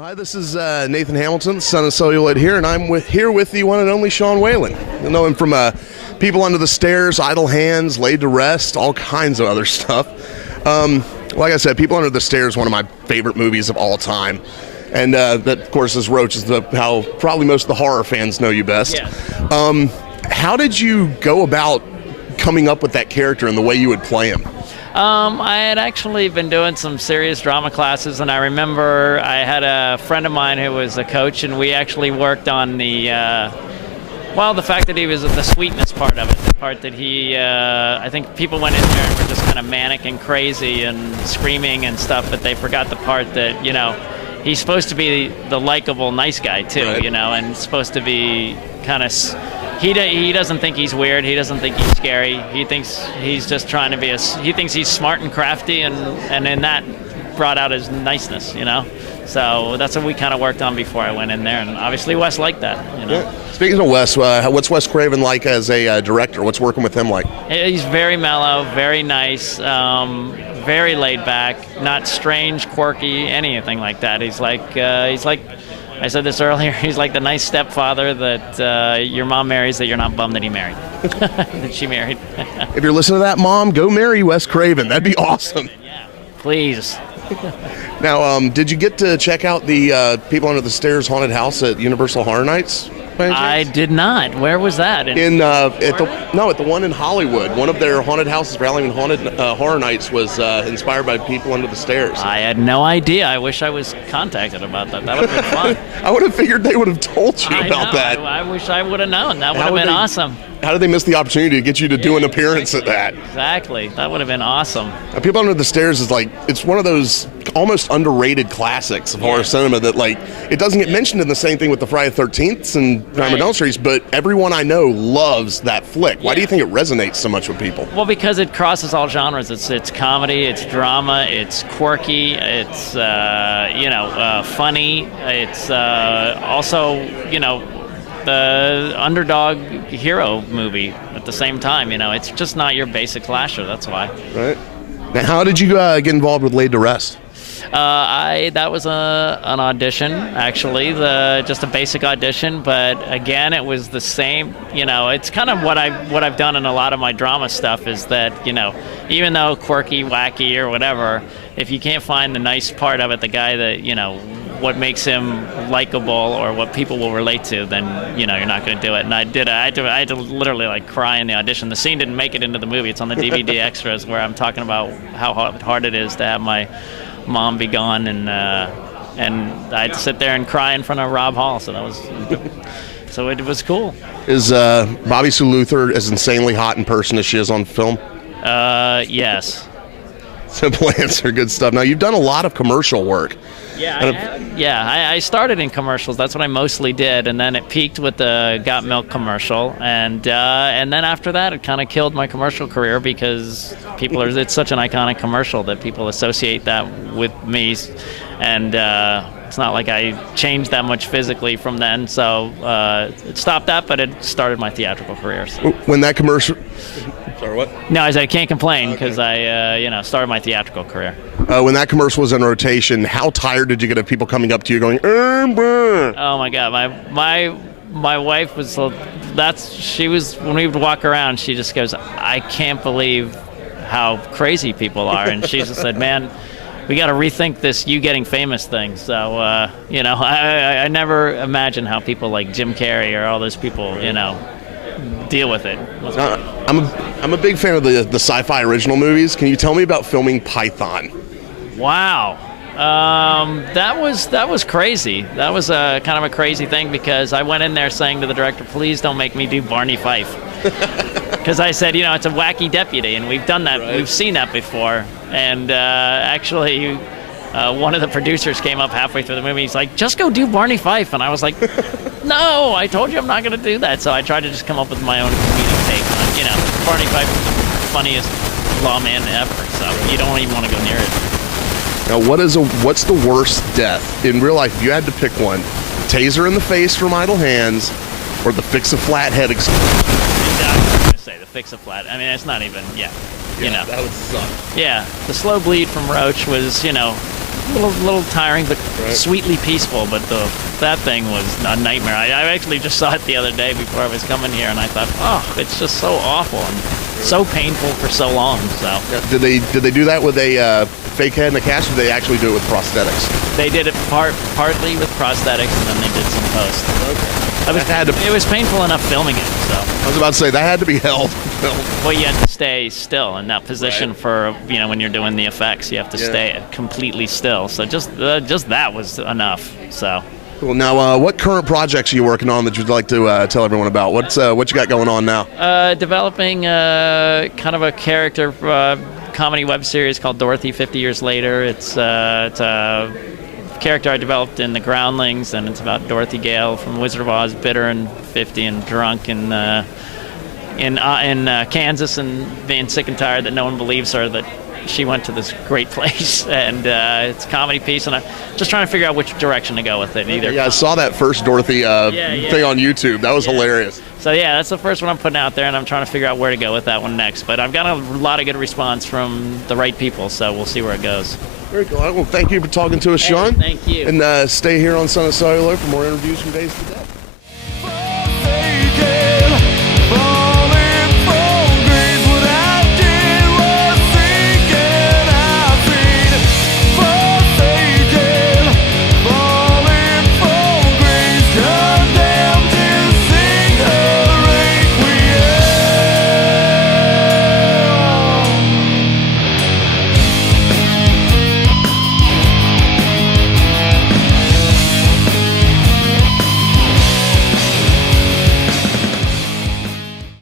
Hi, this is Nathan Hamilton, son of Celluloid here, and I'm here with the one and only Sean Whalen. You'll know him from People Under the Stairs, Idle Hands, Laid to Rest, all kinds of other stuff. Like I said, People Under the Stairs, one of my favorite movies of all time. And that, of course, is Roach, is how probably most of the horror fans know you best. Yeah. How did you go about coming up with that character and the way you would play him? I had actually been doing some serious drama classes, and I remember I had a friend of mine who was a coach, and we actually worked on the fact that he was the sweetness part of it, the part that he, I think people went in there and were just kind of manic and crazy and screaming and stuff, but they forgot the part that, he's supposed to be the likable, nice guy, too, right. And supposed to be kind of... He doesn't think he's weird. He doesn't think he's scary. He thinks he's just trying to be he thinks he's smart and crafty, and in that brought out his niceness, So that's what we kind of worked on before I went in there, and obviously Wes liked that, Yeah. Speaking of Wes, what's Wes Craven like as a director? What's working with him like? He's very mellow, very nice, very laid back, not strange, quirky, anything like that. He's like I said this earlier, he's like the nice stepfather that your mom marries that you're not bummed that he married, that she married. If you're listening to that, Mom, go marry Wes Craven. That'd be awesome. Yeah, please. Now, did you get to check out the People Under the Stairs haunted house at Universal Horror Nights? I did not. Where was that? At the one in Hollywood. One of their haunted houses for Halloween haunted horror nights was inspired by People Under the Stairs. I had no idea. I wish I was contacted about that. That would have been fun. I would have figured they would have told you about that. I wish I would have known. That would have been awesome. How did they miss the opportunity to get you to do an appearance at that? Exactly. That would have been awesome. People Under the Stairs is it's one of those almost underrated classics of horror cinema that it doesn't get mentioned in the same thing with the Friday the 13th and Nightmare on Elm Street, but everyone I know loves that flick. Why do you think it resonates so much with people? Well, because it crosses all genres. It's comedy, it's drama, it's quirky, it's funny. It's also the underdog hero movie at the same time. It's just not your basic slasher. That's why. Right. Now, how did you get involved with Laid to Rest? That was an audition, actually, just a basic audition. But again, it was the same. It's kind of what I've done in a lot of my drama stuff is that even though quirky, wacky, or whatever, if you can't find the nice part of it, the guy that what makes him likable or what people will relate to, then you're not going to do it. And I did. I had to literally cry in the audition. The scene didn't make it into the movie. It's on the DVD extras where I'm talking about how hard it is to have my mom be gone, and I had to sit there and cry in front of Rob Hall. So it was cool. Is Bobby Sue Luther as insanely hot in person as she is on film? Yes. Simple answer. Good stuff. Now, you've done a lot of commercial work. I started in commercials. That's what I mostly did, and then it peaked with the Got Milk commercial, and then after that, it kind of killed my commercial career because it's such an iconic commercial that people associate that with me, and it's not like I changed that much physically from then, so it stopped that, but it started my theatrical career. So. When that commercial... Sorry, what? No, I can't complain because I started my theatrical career. When that commercial was in rotation, how tired did you get of people coming up to you going, Oh my God, my wife was, when we would walk around, she just goes, I can't believe how crazy people are. And she just said, man, we got to rethink this you getting famous thing. So, I never imagined how people like Jim Carrey or all those people, deal with it. I'm a big fan of the sci-fi original movies. Can you tell me about filming Python? Wow. That was crazy. That was kind of a crazy thing because I went in there saying to the director, please don't make me do Barney Fife. Because I said, it's a wacky deputy, and we've done that. Right. We've seen that before. And actually, one of the producers came up halfway through the movie. He's like, just go do Barney Fife. And I was like, no, I told you I'm not going to do that. So I tried to just come up with my own comedic take on, Barney Fife is the funniest lawman ever. So you don't even want to go near it. Now, what's the worst death? In real life, if you had to pick one, taser in the face from Idle Hands or the fix-a-flat head explosion? I was going to say the fix-a-flat. I mean, it's not even, that would suck. Yeah, the slow bleed from Roach was, little tiring, but sweetly peaceful. But that thing was a nightmare. I actually just saw it the other day before I was coming here, and I thought, oh, it's just so awful and so painful for so long. So Did they do that with a fake head and a cast, or did they actually do it with prosthetics? they did it partly with prosthetics, and then they did some post. Okay. It was painful enough filming it. So I was about to say that had to be held. well, you had to stay still in that position for when you're doing the effects. You have to stay completely still. So just that was enough. So. Cool. Now, what current projects are you working on that you'd like to tell everyone about? What you got going on now? Developing kind of a character comedy web series called Dorothy 50 Years Later. It's a character I developed in The Groundlings, and it's about Dorothy Gale from Wizard of Oz, bitter and 50 and drunk in Kansas, and being sick and tired that no one believes her that she went to this great place. And it's a comedy piece, and I'm just trying to figure out which direction to go with it. Yeah, I saw that first Dorothy thing on YouTube. That was hilarious. So yeah, that's the first one I'm putting out there, and I'm trying to figure out where to go with that one next. But I've got a lot of good response from the right people, so we'll see where it goes. Very cool. Well, thank you for talking to us, Sean. Thank you. And stay here on Son of Celluloid for more interviews from Days of the Dead.